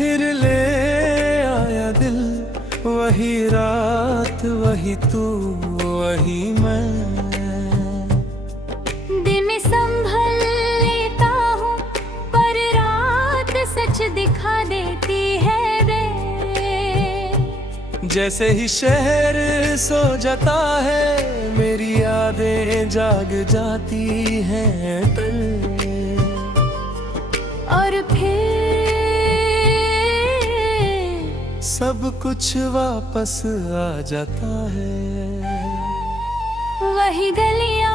फिर ले आया दिल, वही रात, वही तू, वही मैं। दिन संभल लेता हूँ पर रात सच दिखा देती है रे। जैसे ही शहर सो जाता है, मेरी यादें जाग जाती हैं तल। और फिर सब कुछ वापस आ जाता है। वही गलियां,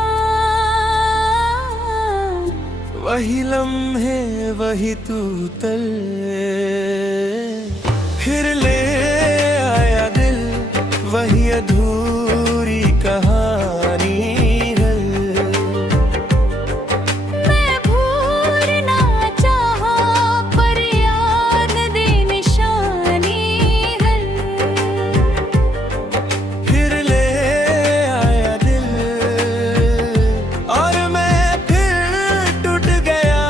वही लम्हे, वही तू तल। फिर ले आया दिल, वही अधूरी कहानी है। मैं भूलना चाहा पर याद दे निशानी है। फिर ले आया दिल और मैं फिर टूट गया।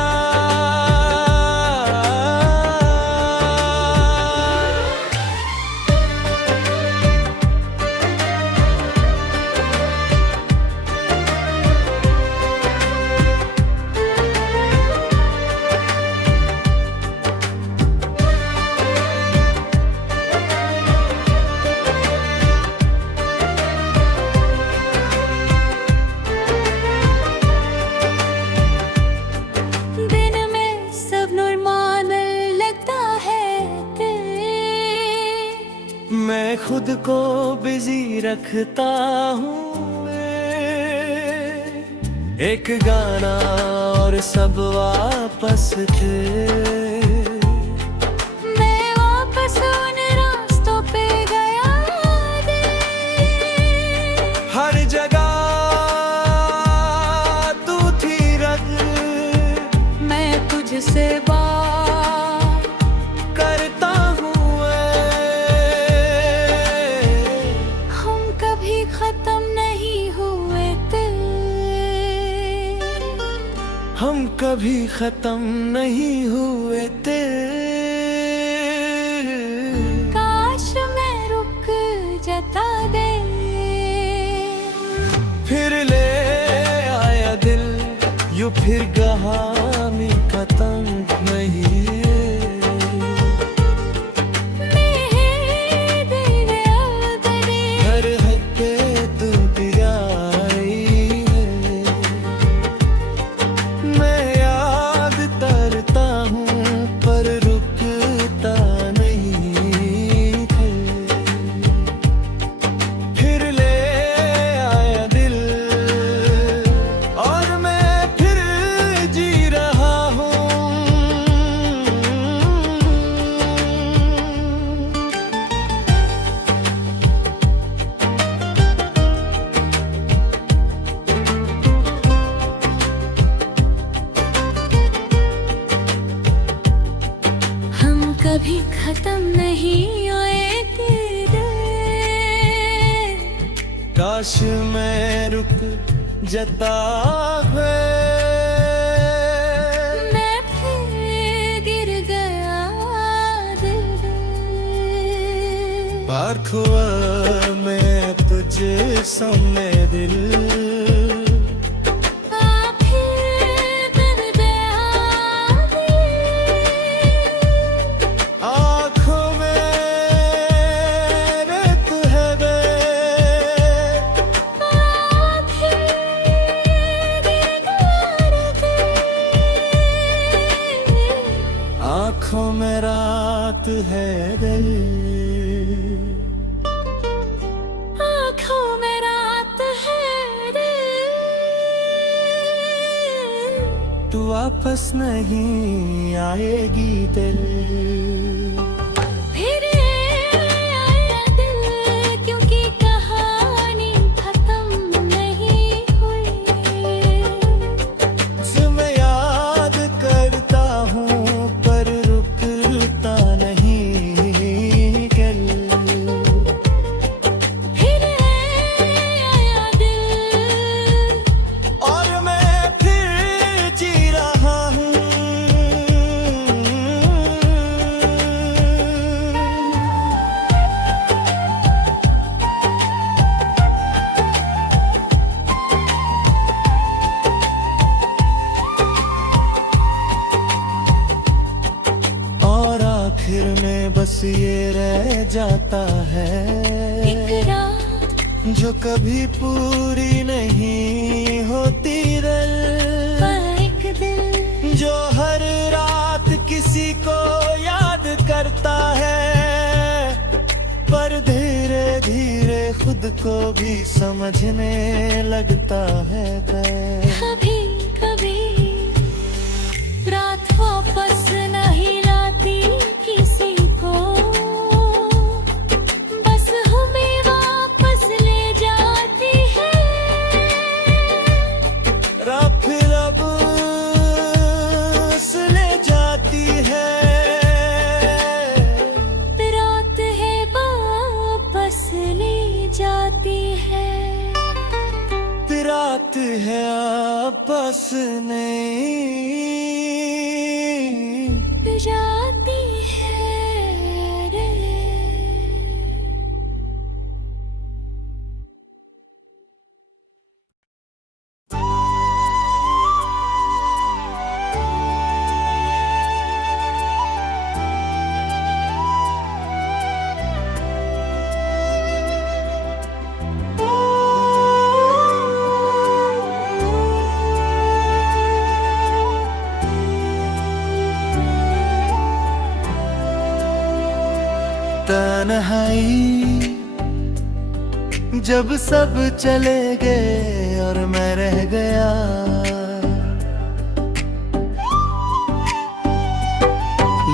दिन में सब नॉर्मल लगता है मैं खुद को बिजी रखता हूँ। एक गाना और सब वापस थे। मैं वापस उन रास्तों पे गया दिल। हर जगह तू थी रग, मैं तुझसे बात करता हूँ मैं। हम कभी खत्म नहीं हुए दिल। हम कभी खत्म नहीं हुए तेरे। काश मैं रुक जाता दे। फिर ले आया दिल, यूं फिर कहानी खत्म नहीं। मेरे दिल अगले हर हद पे तू आई है। मैं याद करता हूँ पर रुकता नहीं है। फिर ले आया दिल और मैं फिर जी रहा हूँ। हम कभी खत्म नहीं हुए तेरे। काश मैं रुक जाता है। मैं फिर गिर गया दिल। पार्क हुआ मैं तुझे सामने दिल। फिर दर्द आदि आँखों में रेत है बे। आँखों में रात है दिल। आँखों में रात है दिल। तू वापस नहीं आएगी दिल। फिर आया दिल क्योंकि कहानी खत्म नहीं हुई। मैं याद करता हूँ पर रुकता नहीं कल। फिर आया दिल और मैं फिर जी रहा हूँ। जाता है। एक रात जो कभी पूरी नहीं होती दिल, एक दिल जो हर रात किसी को याद करता है, पर धीरे धीरे खुद को भी समझने लगता है। कभी कभी रात वापस नहीं लाती किसी को, बस हमें वापस ले जाती है। रात फिर अब ले जाती है, रात है वापस ले जाती है। रात है आपस नहीं जाती है रे। तन्हाई जब सब चले गए और मैं रह गया,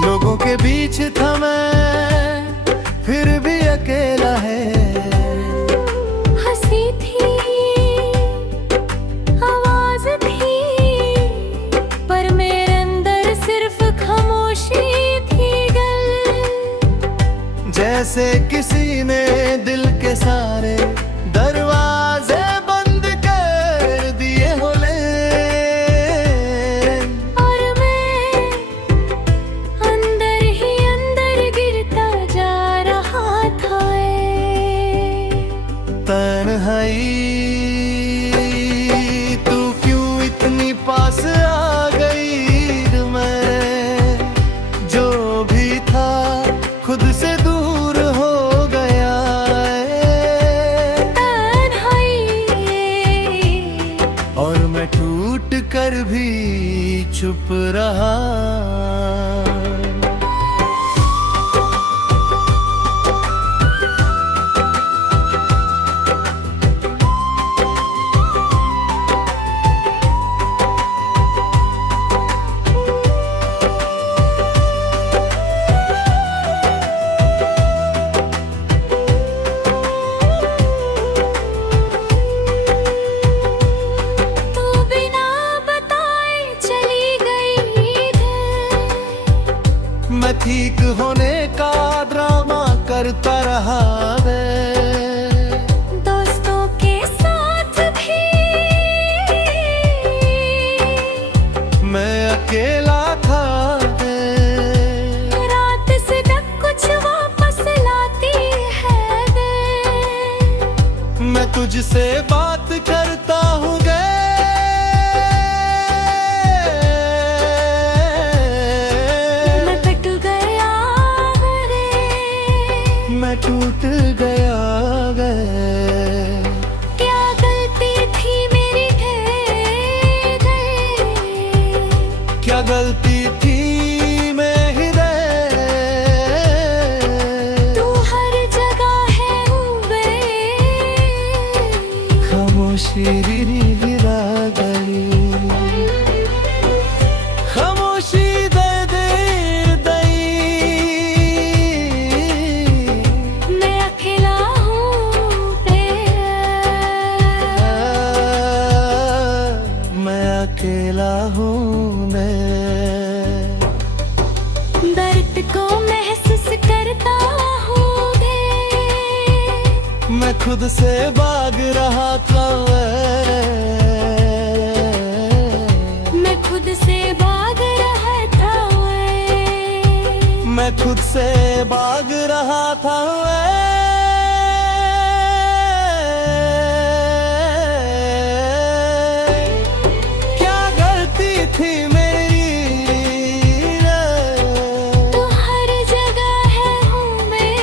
लोगों के बीच था मैं फिर भी अकेला है। हंसी थी आवाज थी, पर मेरे अंदर सिर्फ खामोशी थी गल। जैसे किसी ने दिल के सारे दरवाजे बंद कर दिए होले, और मैं अंदर ही अंदर गिरता जा रहा था। तन्हाई तू क्यों इतनी पास आ गई, मैं जो भी था खुद से दूर हो गया। और मैं टूट कर भी चुप रहा। मैं ठीक होने का ड्रामा करता रहा दोस्तों के साथ भी मैं अकेला था। रात से तक कुछ वापस लाती है। मैं तुझसे बात करता हूँ मैं टूट गया गए। क्या गलती थी मेरी क्या गलती थी मेरी तू हर जगह है खामोशी गिरा गई। खामोशी अकेला हूँ मैं, दर्द को महसूस करता हूँ मैं खुद से भाग रहा था। मैं खुद से भाग रहा था। मैं खुद से भाग रहा था। थी मेरी तू हर जगह है हूँ मैं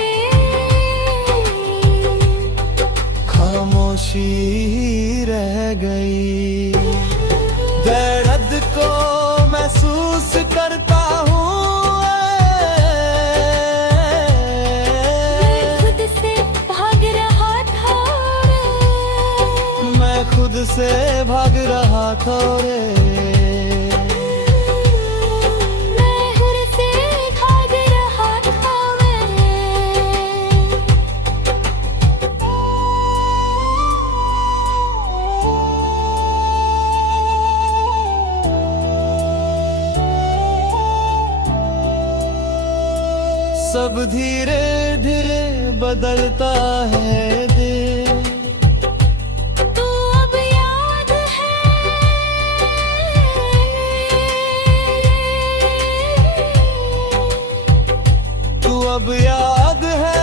से भाग रहा था रे, लहर से भाग रहा था मैं। सब धीरे धीरे बदलता है दिल, तू अब याद है, तू अब याद है।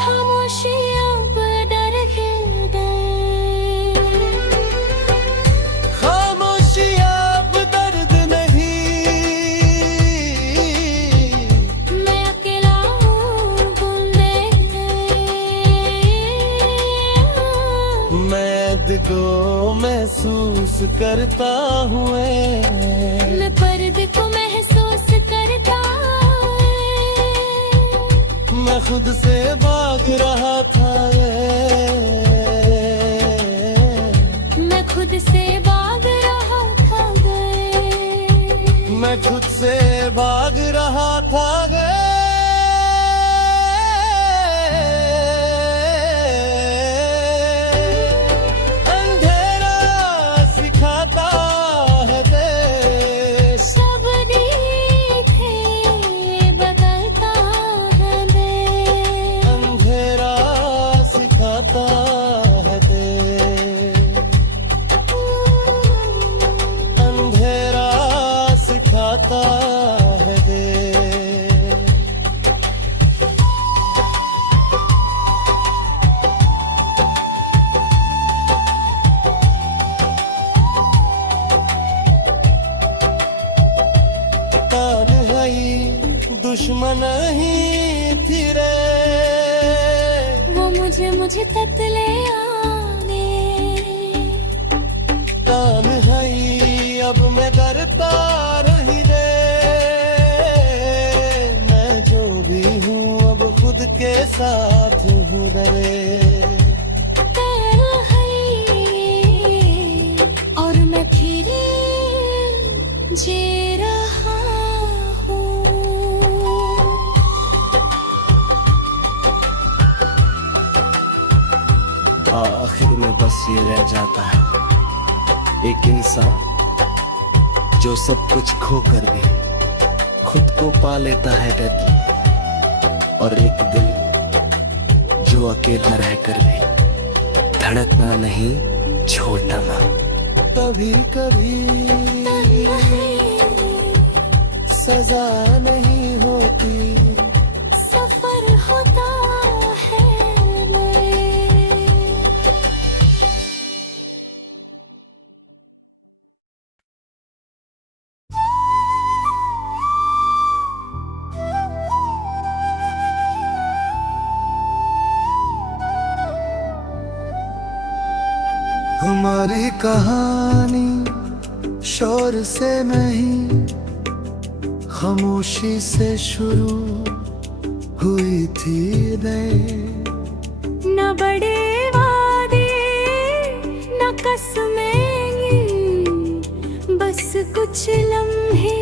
खामोशियाँ डर के गए, खामोशियाँ अब दर्द नहीं, मैं अकेला हूँ बोलने मैं दिलो महसूस करता हूँ मैं पर्दे को महसूस करता, मैं खुद से भाग रहा था मैं खुद से भाग रहा था मैं खुद से भाग रहा था अंधेरा सिखाता है देश, सब देखे बदलता है मैं। अंधेरा सिखाता है देश, अंधेरा सिखाता है देश। तन्हाई दुश्मन ही थी रे, वो मुझे ततले आने, तन्हाई अब मैं डरता नहीं रे, मैं जो भी हूँ अब खुद के साथ हूँ रे। तेरा है और मैं फिर जी रहा हूँ। आखिर में बस ये रह जाता है, एक इंसान जो सब कुछ खोकर भी खुद को पा लेता है डर, और एक दिल जो अकेला रहकर भी धड़कना नहीं छोड़ना। कभी कभी सजा नहीं होती, सफर होता है मैं। हमारी कहानी शोर से नहीं, खामोशी से शुरू हुई थी रे। न बड़े वादे न कसमें, बस कुछ लम्हे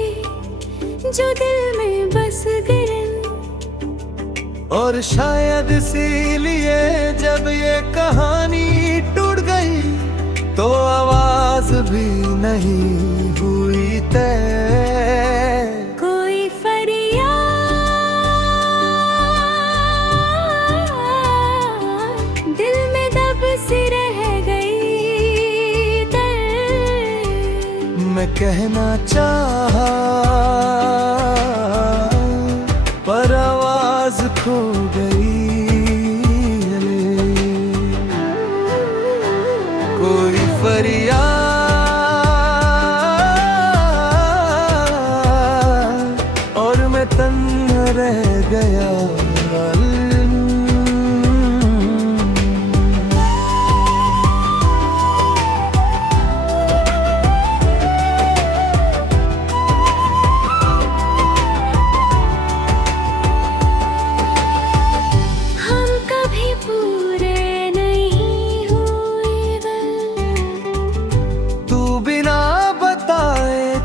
जो दिल में बस गए। और शायद इसीलिए जब ये कहानी टूट गई तो आवाज भी नहीं हुई तय। कोई फरियाद दिल में दब सी रह गई दर्द। मैं कहना चाहा पर आवाज खो गई। कोई फरियाद और मैं तन्हा रह गया।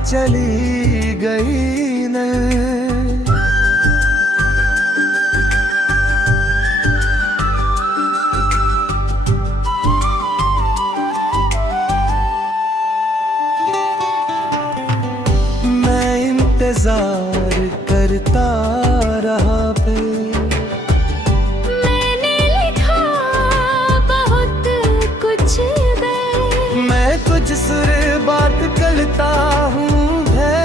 चली गई न। मैं इंतजार करता रहा फिर, मैंने लिखा बहुत कुछ वे, मैं तुझसे बात करता हूँ है,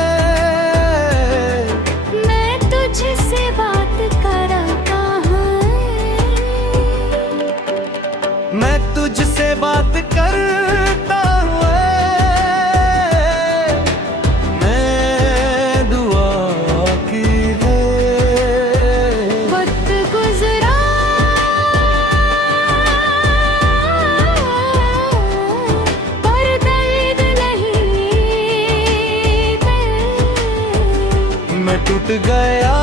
मैं तुझसे बात करता हूँ, मैं तुझसे बात करता हूँ, मैं दुआ की है। वक्त गुजरा पर दर्द नहीं दिल, मैं टूट गया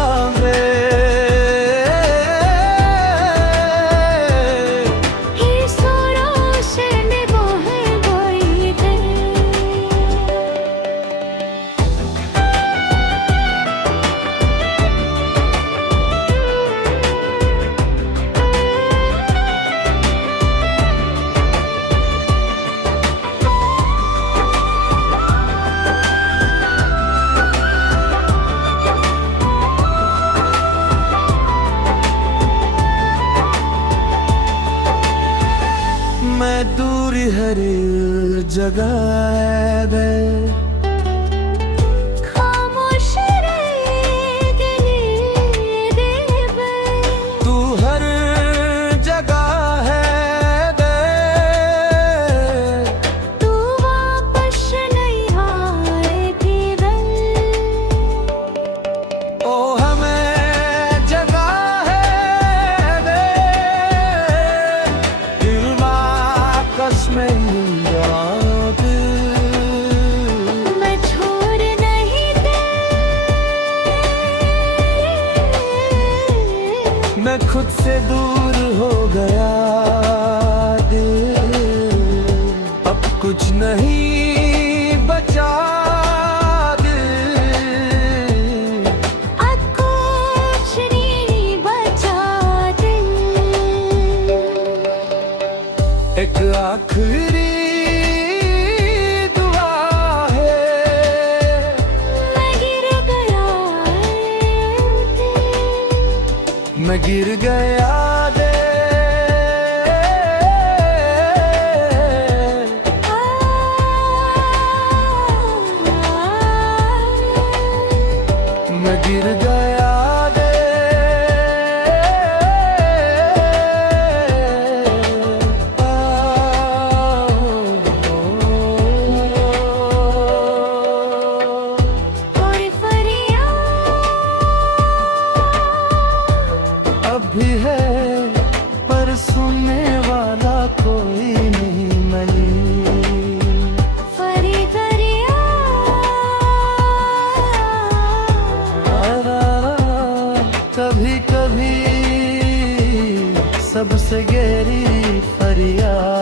ही सुरों से निभाह गई दिल। मैं दूर हर जगह गए, खामोश रहेगी दिल, तू हर जगह है दे, तू वापस नहीं आएगी दिल, ओ हमें जगह है दे, दिल वापस में याद, मैं छोड़ नहीं दे, मैं खुद से दूर हो गया दिल, अब कुछ नहीं बचा दिल, अब कुछ नहीं बचा दिल। एक आखिरी दुआ है, मैं गिर गया मैं गिर गया दे, मैं गिर गया दे, और फरियाद अब भी है पर सुनने वाला कोई नहीं मनी, कभी कभी सबसे गहरी फरियाद।